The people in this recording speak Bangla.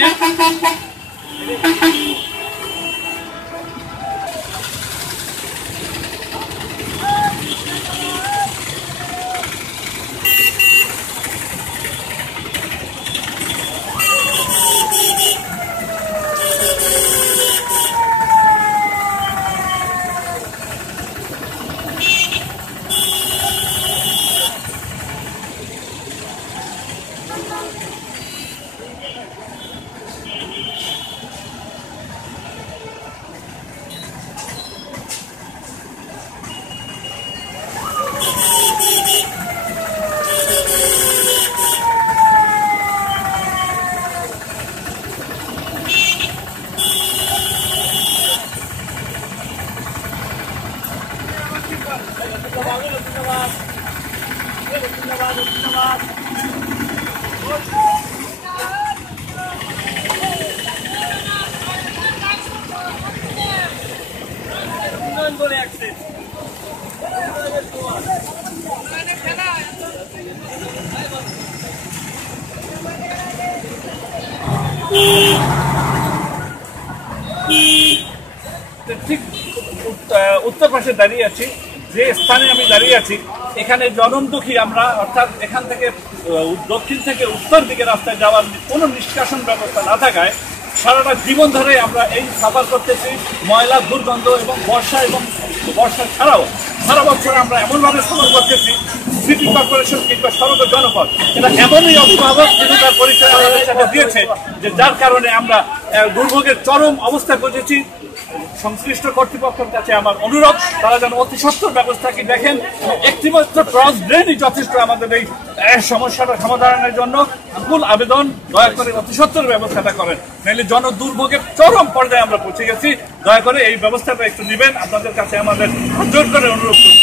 সামনে ঠিক উত্তর পাশে দাঁড়িয়ে আছি। যে স্থানে আমি দাঁড়িয়ে আছি এখানে জনমদুখী আমরা, অর্থাৎ এখান থেকে দক্ষিণ থেকে উত্তর দিকে রাস্তায় যাওয়ার কোনো নিষ্কাশন ব্যবস্থা না থাকায় সারাটা জীবন ধরে আমরা এই সাফার করতেছি ময়লা, দুর্গন্ধ এবং বর্ষা ছাড়াও সারা বছর আমরা এমনভাবে সফর করতেছি। সিটি কর্পোরেশন কিংবা সমগ্র জনপদ এটা এমনই অভিভাবকতার পরিচয় আমাদের সাথে দিয়েছে যে যার কারণে আমরা দুর্ভোগের চরম অবস্থায় পৌঁছেছি। সংশ্লিষ্ট কর্তৃপক্ষের কাছে আমার অনুরোধ, তারা যেন অতি সত্বর ব্যবস্থাকে দেখেন। একটিমাত্র ক্রস ড্রেনই যথেষ্ট আমাদের এই সমস্যাটা সমাধানের জন্য। আকুল আবেদন, দয়া করে অতি সত্বর ব্যবস্থাটা করেন, নাহলে জনদুর্ভোগের চরম পর্যায়ে আমরা পৌঁছে গেছি। দয়া করে এই ব্যবস্থাটা একটু নেবেন, আপনাদের কাছে আমাদের জোর করে অনুরোধ করছি।